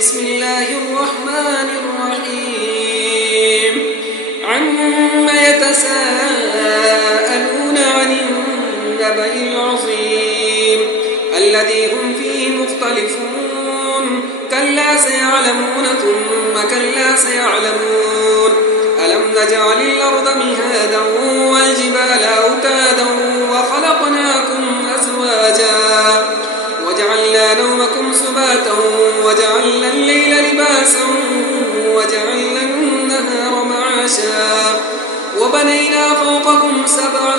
بسم الله الرحمن الرحيم عما يتساءلون عن النبأ العظيم الذي هم فيه مختلفون كلا سيعلمون ثم كلا سيعلمون ألم نجعل الأرض مهادا والجبال أوتادا وخلقناكم أزواجا وجعلنا نومكم سباتا وجعلنا الليل لباسا وجعلنا النهار معاشا وبنينا فوقكم سبعا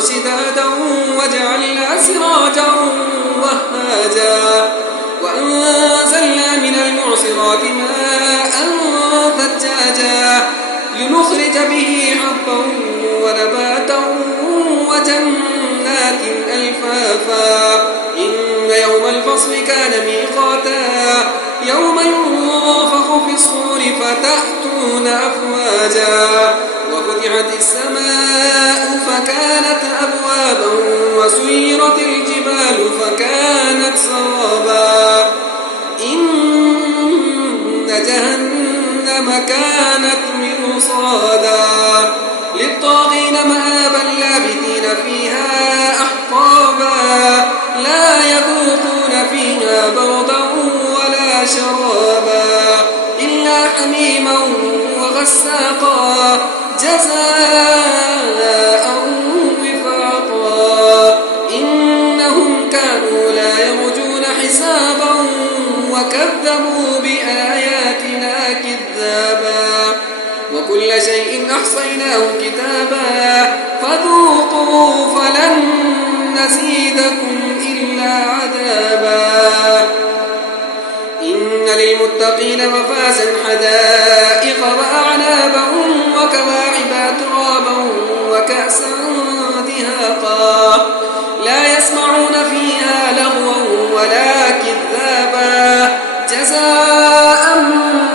شدادا وجعلنا سراجا وهاجا وأنزلنا من المعصرات ماء ثجاجا لنخرج به حبا ونباتا وجنات ألفافا إن يوم الفصل كان ميقاتا يوم ينفخ في الصور فتأتون أفواجا وفتحت السماء فكانت أبوابا وسيرت الجبال فكانت سرابا إن جهنم كانت مرصادا للطاغين مآبا لابثين فيها أحقابا لا يذوقون فيها بردا ولا شرابا إلا حميما وغساقا جزاء وفاقا إنهم كانوا لا يرجون حسابا وكذبوا بآياتنا كذابا وكل شيء أحصيناه كتابا فذوقوا فلن نزيدكم إلا عذابا إن للمتقين مفازا حدائق وأعنابا وكواعب أترابا وكأسا دهاقا لا يسمعون فيها لغوا ولا كذابا جزاء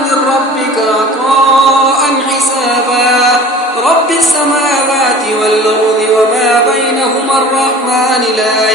من ربك عطاء حسابا رب السماوات والأرض وما بينهما الرحمن لا